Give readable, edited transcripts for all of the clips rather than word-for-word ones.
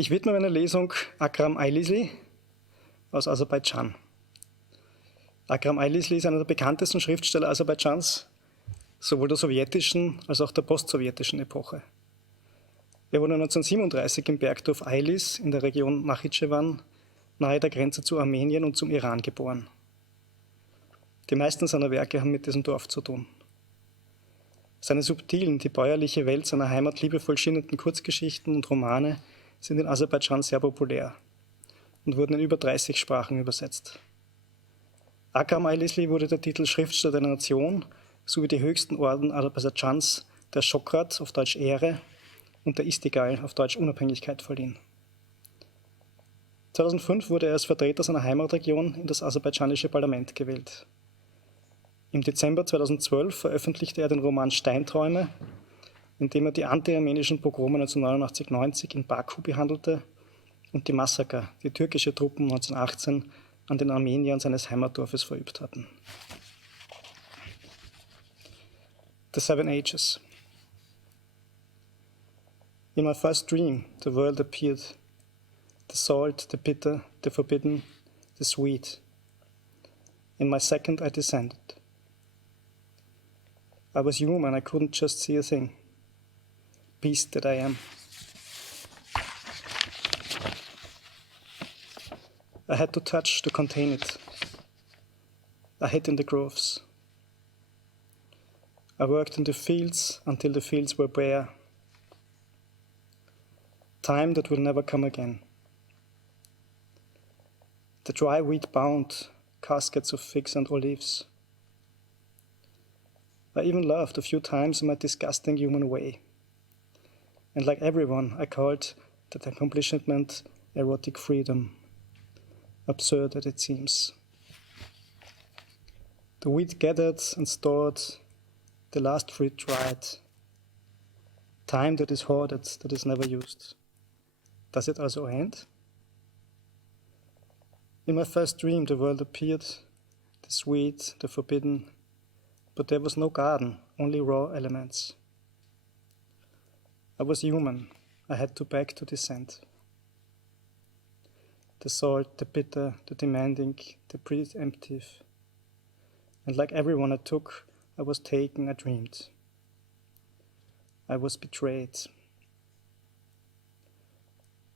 Ich widme meine Lesung Akram Aylisli aus Aserbaidschan. Akram Aylisli ist einer der bekanntesten Schriftsteller Aserbaidschans, sowohl der sowjetischen als auch der postsowjetischen Epoche. Er wurde 1937 im Bergdorf Aylis in der Region Nachitschewan nahe der Grenze zu Armenien und zum Iran geboren. Die meisten seiner Werke haben mit diesem Dorf zu tun. Seine subtilen, die bäuerliche Welt seiner Heimat liebevoll schillernden Kurzgeschichten und Romane sind in Aserbaidschan sehr populär und wurden in über 30 Sprachen übersetzt. Akram Aylisli wurde der Titel Schriftsteller der Nation sowie die höchsten Orden Aserbaidschans, der Schokrat auf Deutsch Ehre und der Istigal auf Deutsch Unabhängigkeit verliehen. 2005 wurde er als Vertreter seiner Heimatregion in das aserbaidschanische Parlament gewählt. Im Dezember 2012 veröffentlichte er den Roman Steinträume, in dem er die anti-armenischen Pogrome 1989-90 in Baku behandelte und die Massaker, die türkische Truppen 1918 an den Armeniern seines Heimatdorfes verübt hatten. The Seven Ages. In my first dream, the world appeared, the salt, the bitter, the forbidden, the sweet. In my second, I descended. I was human, I couldn't just see a thing. Beast that I am. I had to touch to contain it. I hid in the groves. I worked in the fields until the fields were bare. Time that will never come again. The dry wheat bound caskets of figs and olives. I even laughed a few times in my disgusting human way. And like everyone, I called that accomplishment erotic freedom, absurd as it seems. The wheat gathered and stored, the last fruit dried. Time that is hoarded, that is never used. Does it also end? In my first dream, the world appeared, the sweet, the forbidden, but there was no garden, only raw elements. I was human, I had to beg to descend. The salt, the bitter, the demanding, the preemptive. And like everyone I took, I was taken, I dreamed. I was betrayed.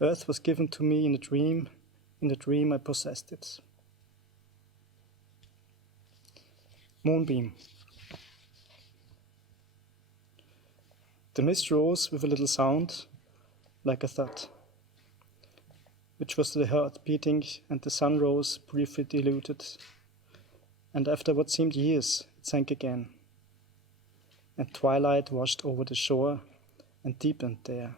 Earth was given to me in a dream I possessed it. Moonbeam. The mist rose with a little sound, like a thud, which was the heart beating, and the sun rose, briefly diluted, and after what seemed years, it sank again, and twilight washed over the shore and deepened there.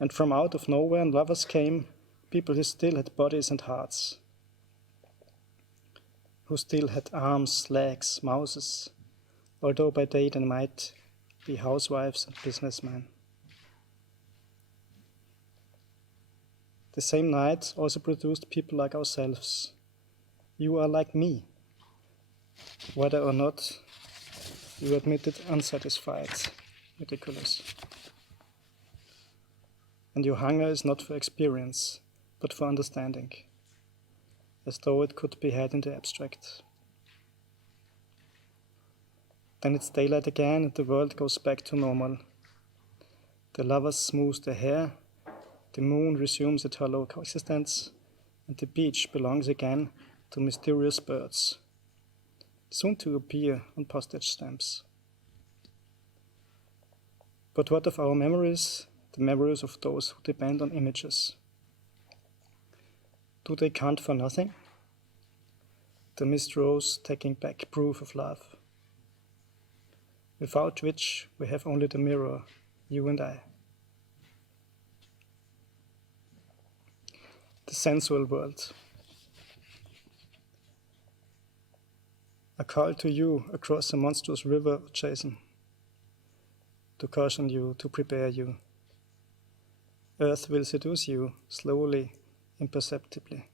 And from out of nowhere lovers came, people who still had bodies and hearts, who still had arms, legs, mouths, although by day they might be housewives and businessmen. The same night also produced people like ourselves. You are like me, whether or not you admitted unsatisfied, ridiculous. And your hunger is not for experience, but for understanding, as though it could be had in the abstract. Then it's daylight again and the world goes back to normal. The lovers smooth their hair, the moon resumes its hollow existence, and the beach belongs again to mysterious birds, soon to appear on postage stamps. But what of our memories, the memories of those who depend on images? Do they count for nothing? The mist rose taking back proof of love, without which we have only the mirror, you and I. The sensual world. A call to you across a monstrous river of Jason, to caution you, to prepare you. Earth will seduce you, slowly, imperceptibly.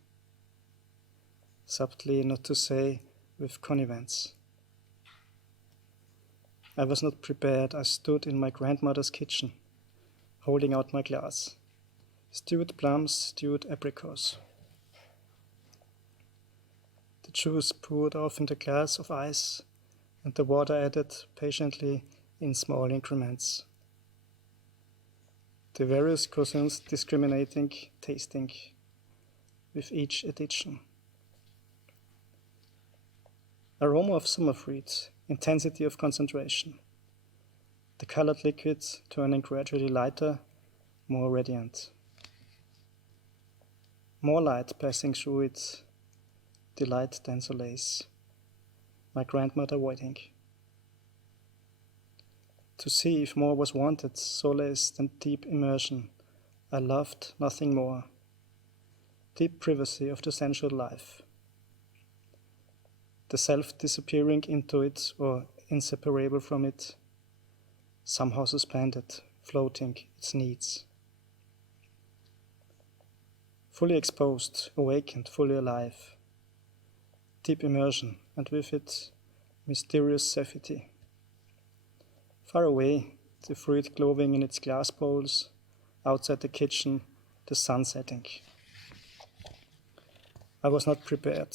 Subtly, not to say with connivance. I was not prepared. I stood in my grandmother's kitchen, holding out my glass. Stewed plums, stewed apricots. The juice poured off in the glass of ice, and the water added patiently in small increments. The various cuisines discriminating, tasting, with each addition. Aroma of summer fruit, intensity of concentration. The colored liquid turning gradually lighter, more radiant. More light passing through it, delight than solace. My grandmother waiting. To see if more was wanted, solace than deep immersion. I loved nothing more. Deep privacy of the sensual life. The self disappearing into it or inseparable from it, somehow suspended, floating its needs. Fully exposed, awakened, fully alive. Deep immersion, and with it, mysterious safety. Far away, the fruit glowing in its glass bowls, outside the kitchen, the sun setting. I was not prepared.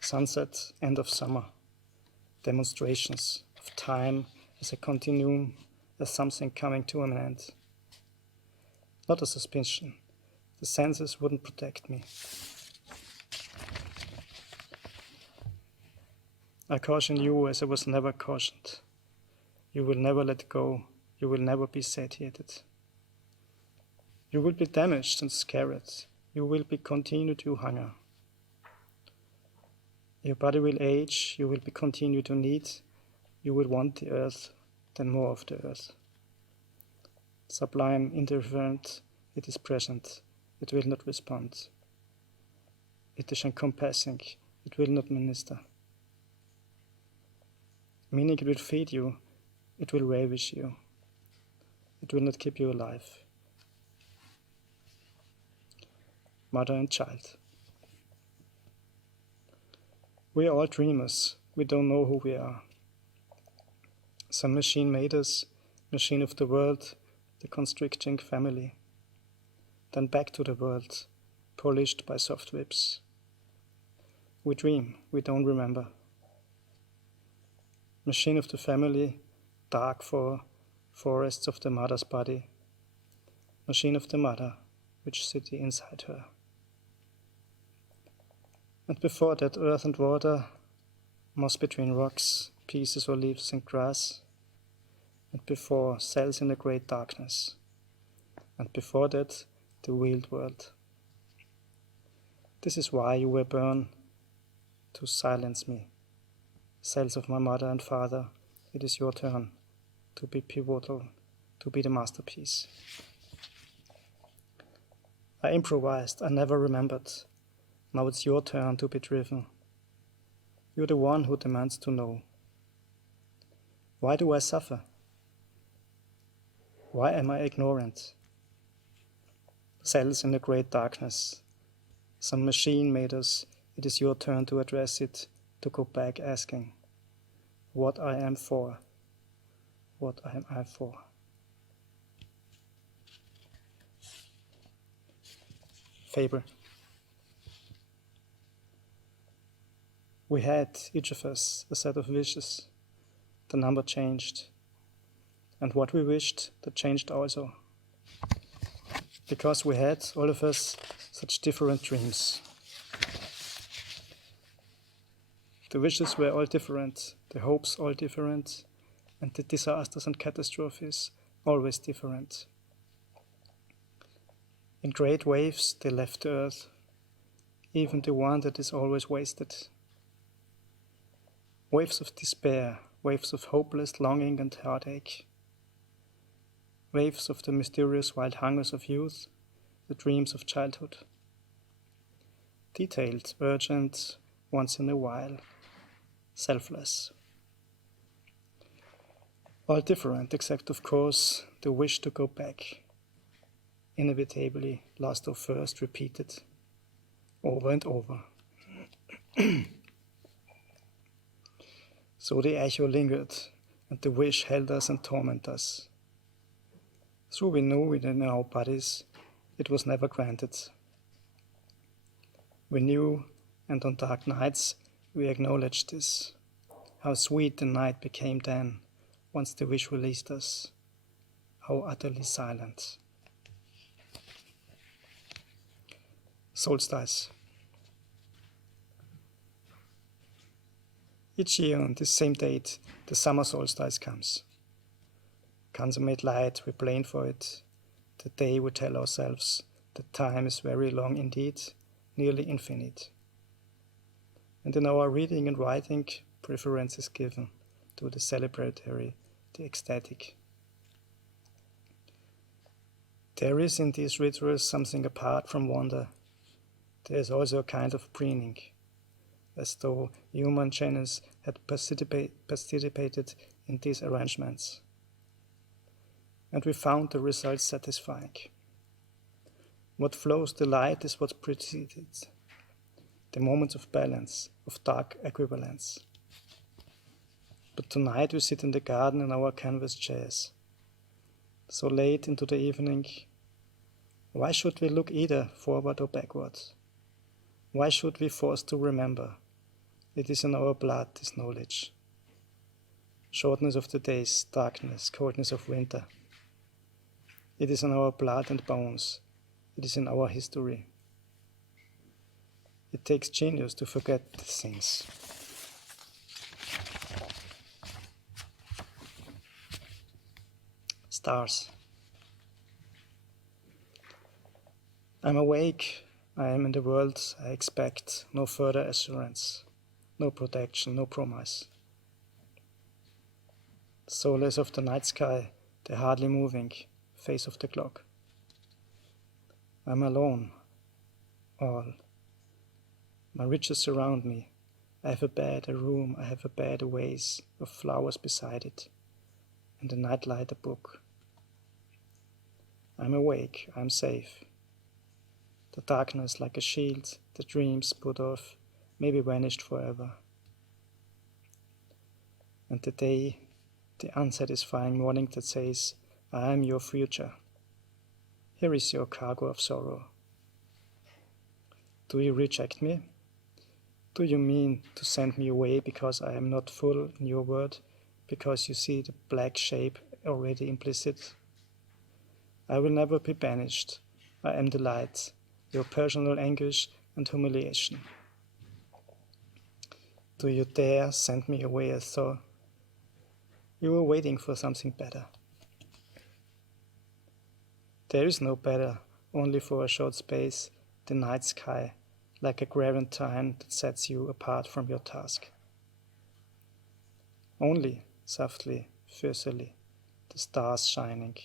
Sunset, end of summer. Demonstrations of time as a continuum, as something coming to an end. Not a suspicion. The senses wouldn't protect me. I caution you as I was never cautioned. You will never let go. You will never be satiated. You will be damaged and scared. You will be continued to hunger. Your body will age. You will be continued to need. You will want the earth, then more of the earth. Sublime, indifferent, it is present. It will not respond. It is encompassing. It will not minister. Meaning it will feed you. It will ravish you. It will not keep you alive. Mother and child. We are all dreamers. We don't know who we are. Some machine made us, machine of the world, the constricting family. Then back to the world, polished by soft whips. We dream, we don't remember. Machine of the family, dark for forests of the mother's body. Machine of the mother, which city inside her. And before that, earth and water, moss between rocks, pieces or leaves and grass. And before, cells in the great darkness. And before that, the wheeled world. This is why you were born, to silence me. Cells of my mother and father, it is your turn to be pivotal, to be the masterpiece. I improvised, I never remembered. Now it's your turn to be driven. You're the one who demands to know. Why do I suffer? Why am I ignorant? Cells in the great darkness. Some machine made us. It is your turn to address it, to go back asking, what I am for. What am I for? Fable. We had, each of us, a set of wishes. The number changed. And what we wished, that changed also. Because we had, all of us, such different dreams. The wishes were all different, the hopes all different, and the disasters and catastrophes always different. In great waves they left the earth, even the one that is always wasted. Waves of despair, waves of hopeless longing and heartache. Waves of the mysterious wild hungers of youth, the dreams of childhood. Detailed, urgent, once in a while, selfless. All different, except of course the wish to go back. Inevitably, last or first, repeated, over and over. So the echo lingered, and the wish held us and tormented us. Though we knew within our bodies, it was never granted. We knew, and on dark nights we acknowledged this, how sweet the night became then, once the wish released us, how utterly silent. Solstice. Each year on this same date, the summer solstice comes. Consummate light, we plan for it. The day we tell ourselves that time is very long indeed, nearly infinite. And in our reading and writing, preference is given to the celebratory, the ecstatic. There is in these rituals something apart from wonder. There is also a kind of preening, as though human genius had participated in these arrangements. And we found the results satisfying. What flows the light is what preceded, the moments of balance, of dark equivalence. But tonight we sit in the garden in our canvas chairs. So late into the evening, why should we look either forward or backward? Why should we force to remember? It is in our blood, this knowledge. Shortness of the days, darkness, coldness of winter. It is in our blood and bones. It is in our history. It takes genius to forget these things. Stars. I'm awake. I am in the world. I expect no further assurance, no protection, no promise. Soulless of the night sky, the hardly moving face of the clock. I'm alone, all. My riches surround me. I have a bed, a room, I have a bed, a vase of flowers beside it, and the nightlight a book. I'm awake, I'm safe. The darkness like a shield, the dreams put off, maybe vanished forever. And the day, the unsatisfying morning that says, I am your future. Here is your cargo of sorrow. Do you reject me? Do you mean to send me away because I am not full in your word, because you see the black shape already implicit? I will never be banished. I am the light, your personal anguish and humiliation. Do you dare send me away as though you were waiting for something better? There is no better, only for a short space, the night sky, like a quarantine that sets you apart from your task. Only, softly, fiercely, the stars shining.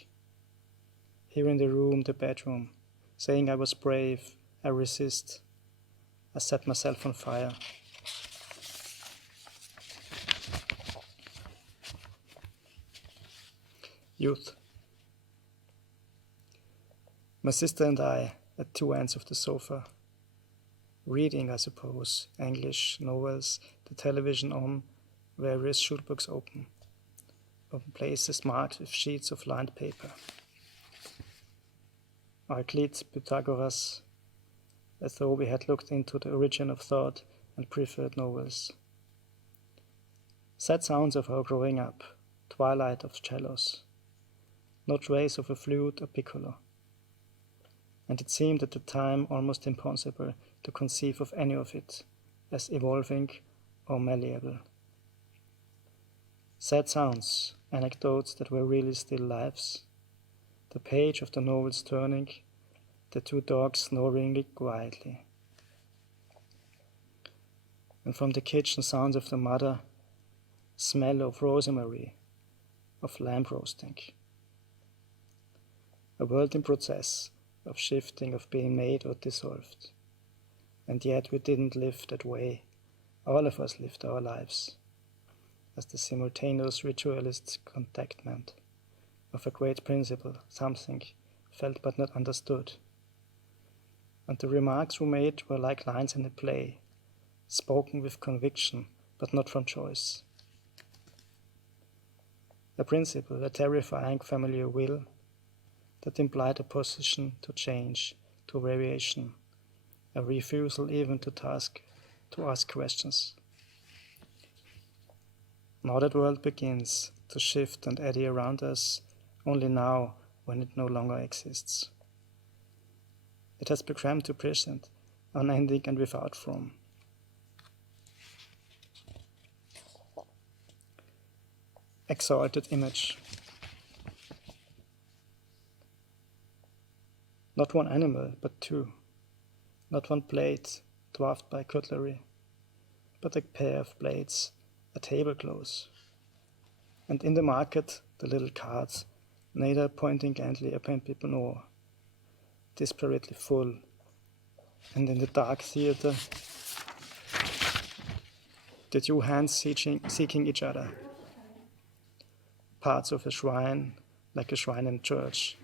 Here in the room, the bedroom, saying I was brave, I resist, I set myself on fire. Youth. My sister and I, at two ends of the sofa, reading, I suppose, English novels, the television on, various schulbooks open places marked with sheets of lined paper. Euclid, Pythagoras, as though we had looked into the origin of thought and preferred novels. Sad sounds of our growing up, twilight of cellos, no trace of a flute or piccolo. And it seemed at the time almost impossible to conceive of any of it as evolving or malleable. Sad sounds, anecdotes that were really still lives, the page of the novels turning, the two dogs snoring quietly. And from the kitchen sounds of the mother, smell of rosemary, of lamb roasting. A world in process, of shifting, of being made or dissolved. And yet we didn't live that way. All of us lived our lives as the simultaneous ritualist contactment of a great principle, something felt but not understood. And the remarks we made were like lines in a play, spoken with conviction, but not from choice. A principle, a terrifying familiar will, that implied opposition to change, to variation, a refusal even to ask questions. Now that world begins to shift and eddy around us, only now when it no longer exists. It has become too present, unending and without form. Exalted image. Not one animal, but two. Not one plate dwarfed by cutlery, but a pair of plates, a tablecloth. And in the market, the little carts, neither pointing gently upon people nor desperately full. And in the dark theater, the two hands seeking each other. Parts of a shrine, like a shrine in church,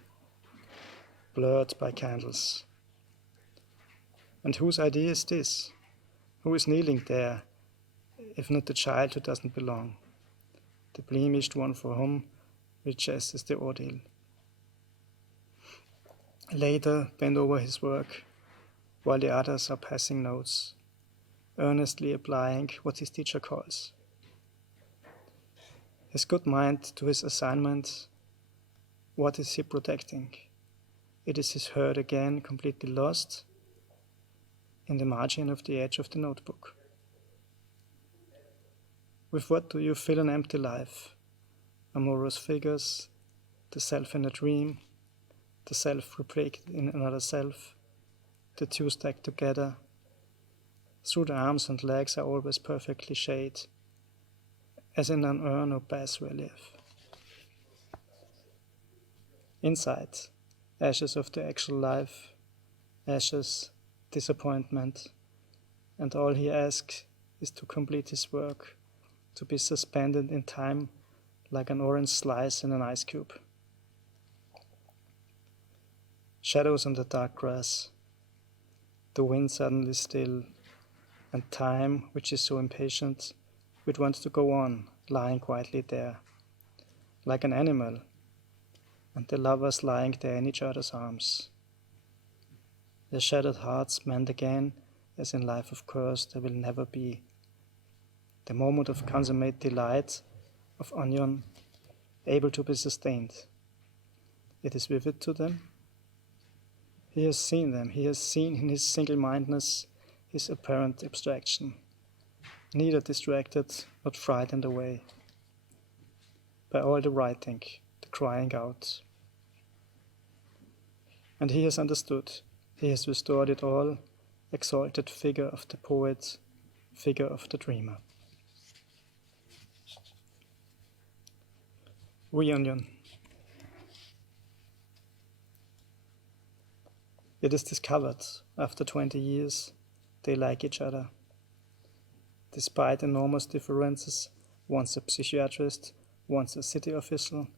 blurred by candles. And whose idea is this? Who is kneeling there, if not the child who doesn't belong, the blemished one for whom riches is the ordeal? Later, bend over his work, while the others are passing notes, earnestly applying what his teacher calls. His good mind to his assignment, what is he protecting? It is his herd again, completely lost in the margin of the edge of the notebook. With what do you fill an empty life? Amorous figures, the self in a dream, the self replicated in another self, the two stacked together. Through the arms and legs are always perfectly shaded, as in an urn or bas relief. Inside, ashes of the actual life, ashes, disappointment, and all he asks is to complete his work, to be suspended in time like an orange slice in an ice cube. Shadows on the dark grass, the wind suddenly still, and time, which is so impatient, which wants to go on, lying quietly there, like an animal, and the lovers lying there in each other's arms. Their shattered hearts mend again, as in life of course there will never be. The moment of consummate delight, of union, able to be sustained. It is vivid to them. He has seen them, he has seen in his single-mindedness his apparent abstraction, neither distracted nor frightened away by all the writing, the crying out. And he has understood, he has restored it all, exalted figure of the poet, figure of the dreamer. Reunion. It is discovered, after 20 years, they like each other. Despite enormous differences, once a psychiatrist, once a city official,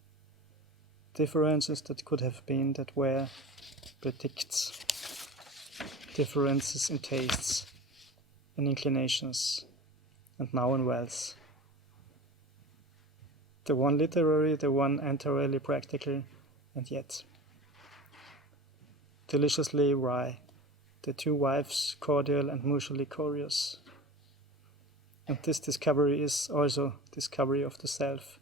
differences that could have been, that were, predicts, differences in tastes, in inclinations, and now in wealth. The one literary, the one entirely practical, and yet deliciously wry, the two wives cordial and mutually curious. And this discovery is also discovery of the self,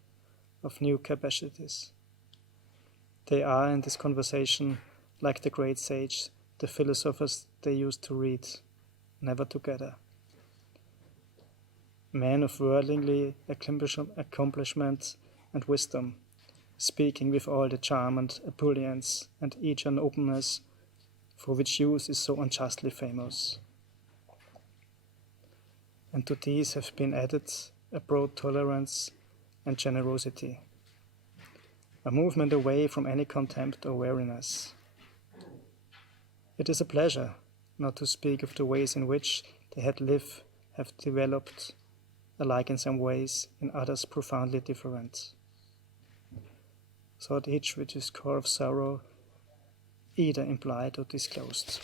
of new capacities. They are in this conversation like the great sage, the philosophers they used to read, never together. Men of worldly accomplishment and wisdom, speaking with all the charm and ebullience and each an openness for which youth is so unjustly famous. And to these have been added a broad tolerance and generosity, a movement away from any contempt or weariness. It is a pleasure not to speak of the ways in which they have developed, alike in some ways, in others profoundly different. Thought each with his core of sorrow, either implied or disclosed.